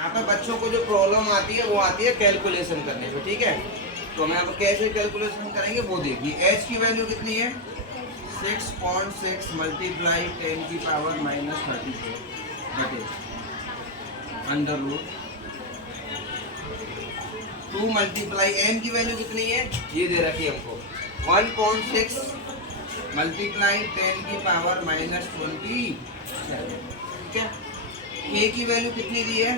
यहाँ पे बच्चों को जो प्रॉब्लम आती है वो आती है कैलकुलेशन करने में, ठीक है। तो मैं अब कैसे कैलकुलेशन करेंगे वो देखिए। एच की वैल्यू कितनी है 6.6 मल्टीप्लाई 10 की पावर -34 बटे अंडर रूट 2 मल्टीप्लाई एन की वैल्यू कितनी है ये दे रखी है हमको 1.6 मल्टीप्लाई 10 की पावर -27, ठीक है। ए की वैल्यू कितनी दी है,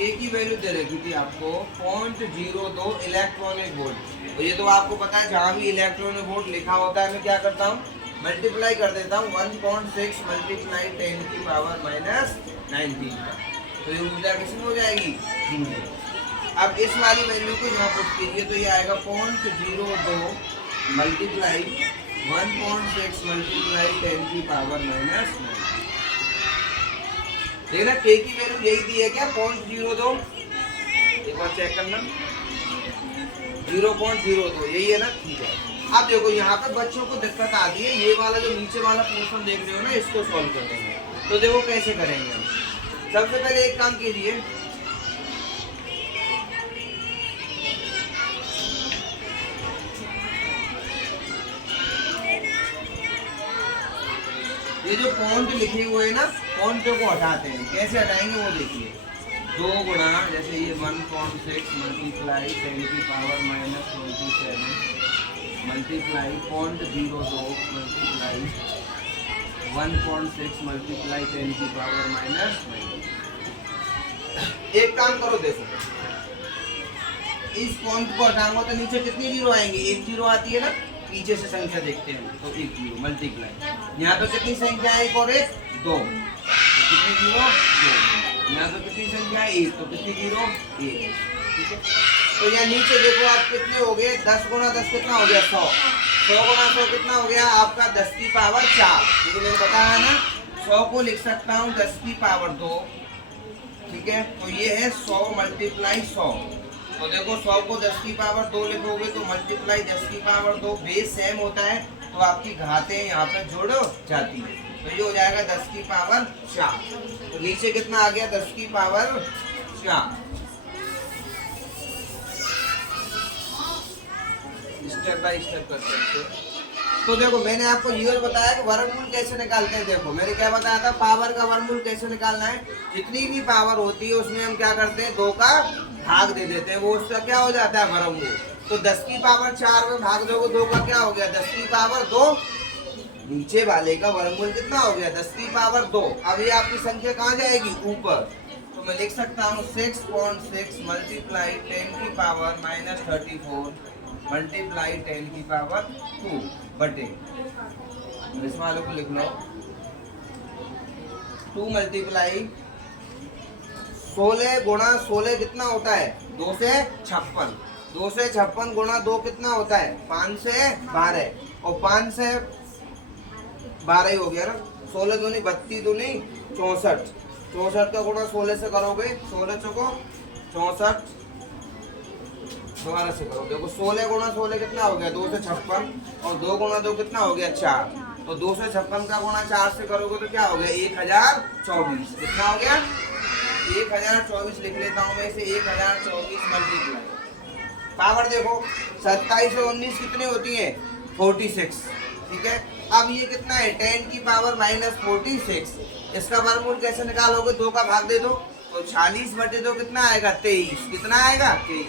ए की वैल्यू दे रखी थी आपको 0.02 इलेक्ट्रॉनिक वोल्ट। और ये तो आपको पता है जहाँ भी इलेक्ट्रॉनिक वोल्ट लिखा होता है मैं क्या करता हूँ मल्टीप्लाई कर देता हूँ 1.6 मल्टीप्लाई 10 की पावर -19 का, तो ये ऊर्जा किसमें हो जाएगी। अब इस वाली वैल्यू को यहाँ पुट कीजिए तो ये आएगा 0.02 मल्टीप्लाई 1.6 मल्टीप्लाई 10 की पावर -19। देखना के की वैल्यू यही दी है क्या 0.02, एक बार चेक करना 0.02 यही है ना, ठीक है। अब देखो यहाँ पे बच्चों को दिक्कत आती है, ये वाला जो नीचे वाला पोर्शन देख रहे हो ना इसको सॉल्व कर देंगे। तो देखो कैसे करेंगे हम। सबसे पहले एक काम कीजिए, ये जो पॉइंट लिखे हुए हैं ना पॉइंट को हटाते हैं, कैसे हटाएंगे वो देखिए। 2 गुणा जैसे ये 1.6 मल्टीप्लाई 10 की पावर -27 मल्टीप्लाई 0.02 मल्टीप्लाई 1.6 मल्टीप्लाई 10 की पावर -19। एक काम करो देखो, इस पॉइंट को हटाऊंगा तो नीचे कितनी जीरो आएंगे, एक जीरो आती है ना, पीछे से संख्या देखते हैं तो एक जीरो मल्टीप्लाई यहाँ तो कितनी संख्या है, एक और एक 2, तो कितनी जीरो 2, यहाँ तो कितनी संख्या है 1, तो कितनी जीरो 1, ठीक है। तो यहाँ नीचे देखो आप कितने हो गए 10 गुणा 10 कितना हो गया 100, 100 गुणा 100 कितना हो गया आपका 10 की पावर 4, क्योंकि मैंने बताया ना 100 को लिख सकता हूँ 10 की पावर 2, ठीक है। तो ये है 100 मल्टीप्लाई 100, तो देखो 100 को 10 की पावर 2 लिखोगे तो मल्टीप्लाई 10 की पावर 2 बेस सेम होता है तो आपकी घातें यहाँ पे जुड़ जाती है, तो ये हो जाएगा 10 की पावर 4। तो नीचे कितना आ गया 10 की पावर 4। स्टेप बाय स्टेप कर सकते हैं। तो देखो मैंने आपको ये बताया कि वर्गमूल कैसे निकालते हैं। देखो मैंने क्या बताया था, पावर का वर्गमूल कैसे निकालना है। जितनी भी पावर होती है उसमें हम क्या करते हैं 2 का भाग दे देते हैं, वो उसका क्या हो जाता है वर्गमूल। तो 10 की पावर 4 में भाग दोगे 2 का क्या हो गया 10 की पावर 2, नीचे वाले का वर्गमूल कितना हो गया 10 की पावर 2। अब ये आपकी संख्या कहाँ जाएगी ऊपर, तो मैं लिख सकता हूँ 6.6 मल्टीप्लाई 10 की पावर -34 मल्टीप्लाई 10 की पावर 2 बटे इस वालों को लिख लो 2 मल्टीप्लाई 16 गुणा 16 कितना होता है 2 से 56, 2 से 56 गुणा 2 कितना होता है 5 से 12, और 5 से 12 ही हो गया ना, 16 दूनी 32 दूनी 64, 64 का गुणा 16 से करोगे 16 चौको 64, दोबारा से करो। देखो 16 गुणा 16 कितना हो गया 2 से 56, और 2 गुणा 2 कितना हो गया 4, तो 2 से 56 का गुणा 4 से करोगे तो क्या हो गया 1024, कितना हो गया 1024 लिख लेता हूँ मैं इसे 1024 मल्टीप्लाई पावर। देखो 27 और 19 कितनी होती है 46, ठीक है। अब ये कितना है 10 की पावर -46, इसका वर्गमूल कैसे निकालोगे 2 का भाग दे दो तो 46 बटे 2 कितना आएगा 23, कितना आएगा 23,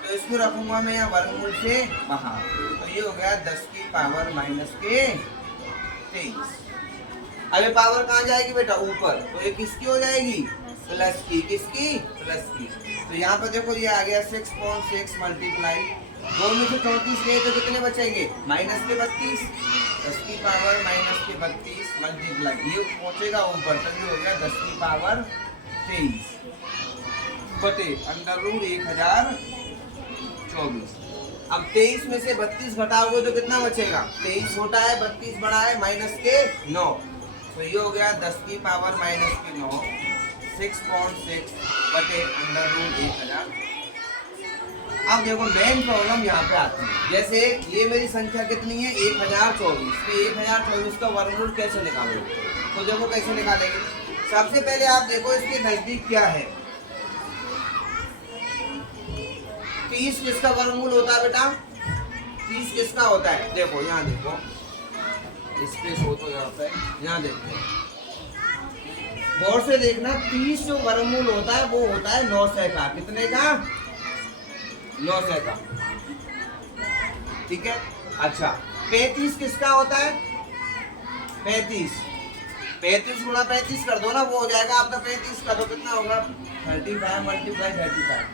तो इसको रखूंगा मैं यहाँ वर्गमूल से बाहर, तो ये हो गया 10 की पावर -23। अब ये पावर कहाँ जाएगी बेटा ऊपर, तो ये किसकी हो जाएगी प्लस की, किसकी प्लस की। तो यहाँ पर देखो ये आ गया 6.6 मल्टीप्लाई 2 में से 34 गए तो कितने बचेंगे -32, 10 की पावर -32 मल्टीप्लाई ये पहुंचेगा ऊपर, तो ये हो गया 10 की पावर 23 बटे अंडर रूट 1024। अब 23 में से 32 घटाओगे तो कितना बचेगा, 23 छोटा है 32 बड़ा है -9, तो ये हो गया 10 की पावर -9 6.6 बटे अंडर रूट 1000। अब देखो मेन प्रॉब्लम यहाँ पे आती है, जैसे ये मेरी संख्या कितनी है 1024, तो 1024 का वर्गमूल कैसे निकालोगे, तो देखो कैसे निकालेंगे। सबसे पहले आप देखो इसके नजदीक क्या है, 30 किसका वर्गमूल होता है बेटा? 30 किसका होता है? देखो यहाँ देखो, स्पेस हो तो यहाँ पे, यहाँ देखते हैं, गौर से देखना। 30 जो वर्गमूल होता है वो होता है 900 का। कितने का? 900 का, ठीक है। अच्छा, 35 किसका होता है? 35 गुणा 35 कर दो ना, वो हो जाएगा आपका 35 का, तो कितना होगा? 35 मल्टीप्लाई 35।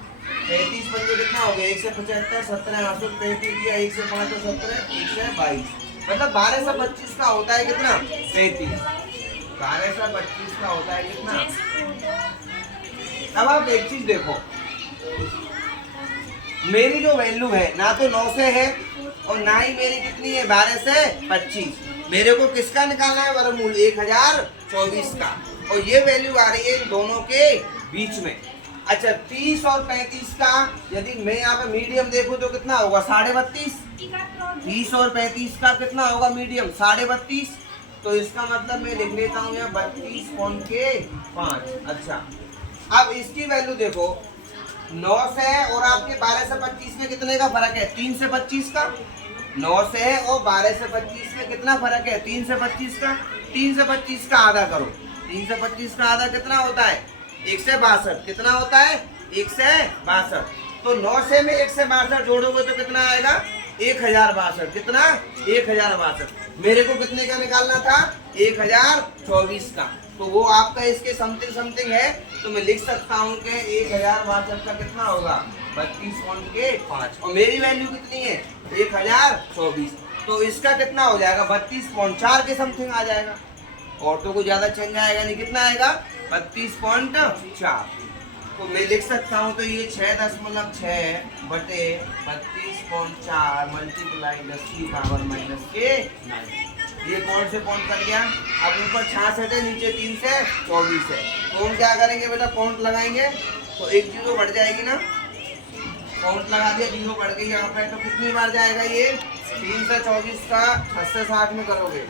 35 पंजे कितना हो गया? 1 से 75, 17 यहाँ से 35 दिया, 1 से 5 तो 17, 1 से 22, मतलब 1225 का होता है कितना? 35। 1225 का होता है कितना? अब आप एक चीज देखो, मेरी जो वैल्यू है ना तो 9 से है और ना ही मेरी कितनी है? 12 से 25। मेरे को किसका निकालना है वर्गमूल? 1024 का, और ये वैल्यू आ रही है इन दोनों के बीच में। अच्छा, 30 और 35 का यदि मैं यहाँ पे मीडियम देखूं तो कितना होगा? 32.5। 30 और 35 का कितना होगा मीडियम? 32.5। तो इसका मतलब मैं लिख लेता हूँ यहाँ 32.5। अच्छा, अब इसकी वैल्यू देखो, 9 से और आपके 12 से 25 में कितने का फर्क है? 3 से 25 का। 9 से और 12 से 25 में कितना फर्क है? 3 से 25 का। 3 से 25 का आधा करो, 3 से 25 का आधा कितना होता है? 1 से 62। कितना होता है? 1 से 62। तो 9 से में 1 से 62 जोड़ोगे तो कितना आएगा? 1062। कितना? 1062। मेरे को कितने का निकालना था? 1024 का। तो वो आपका इसके समथिंग है, तो मैं लिख सकता हूँ कि 1062 का कितना होगा? 32.5। और मेरी वैल्यू कितनी है? 1024। तो इसका कितना हो जाएगा? 32.4 के समथिंग आ जाएगा, और तो कोई ज्यादा चेंज आएगा नहीं। कितना आएगा? 32.4। तो मैं लिख सकता हूँ, तो ये 6.6 बटे 32.4 मल्टीप्लाई 10 की पावर -9। ये कौन से पॉइंट कर गया? अब ऊपर 66 है, नीचे 3 से 24 है, तो हम क्या करेंगे बेटा? काउंट लगाएंगे, तो एक 0 बढ़ जाएगी ना। काउंट लगा दिया, 0 बढ़ गई यहाँ पे, तो कितनी बार जाएगा ये? 3 से 24 का 6 से 60 में करोगे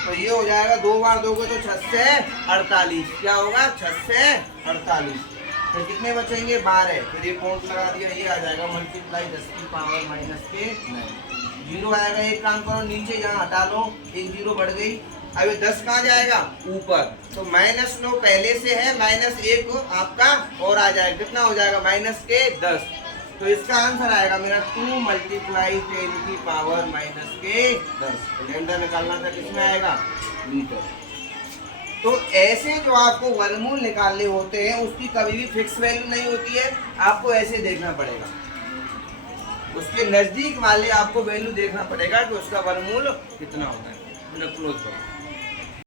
तो ये हो जाएगा, 2 बार दोगे तो 6 से 48। क्या होगा? 6 से 48। फिर कितने बचेंगे? 12। फिर ये काउंट लगा दिया, ये आ जाएगा मल्टीप्लाई 10 की पावर -9। 0 आएगा, एक काम करो, नीचे यहाँ हटा लो, एक 0 बढ़ गई। अब ये 10 कहाँ जाएगा? ऊपर, तो -9 पहले से है, -1 आपका और आ जाएगा। कितना हो जाएगा? -10। तो इसका आंसर आएगा मेरा 2 मल्टीप्लाई 10 की पावर -10। लैम्डा निकालना था, किसमें आएगा? मीटर। तो ऐसे जो आपको वर्गमूल निकालने होते हैं उसकी कभी भी फिक्स वैल्यू नहीं होती है, आपको ऐसे देखना पड़ेगा, उसके नजदीक वाले आपको वैल्यू देखना पड़ेगा कि उसका वर्गमूल कितना होता है। क्लोज करो।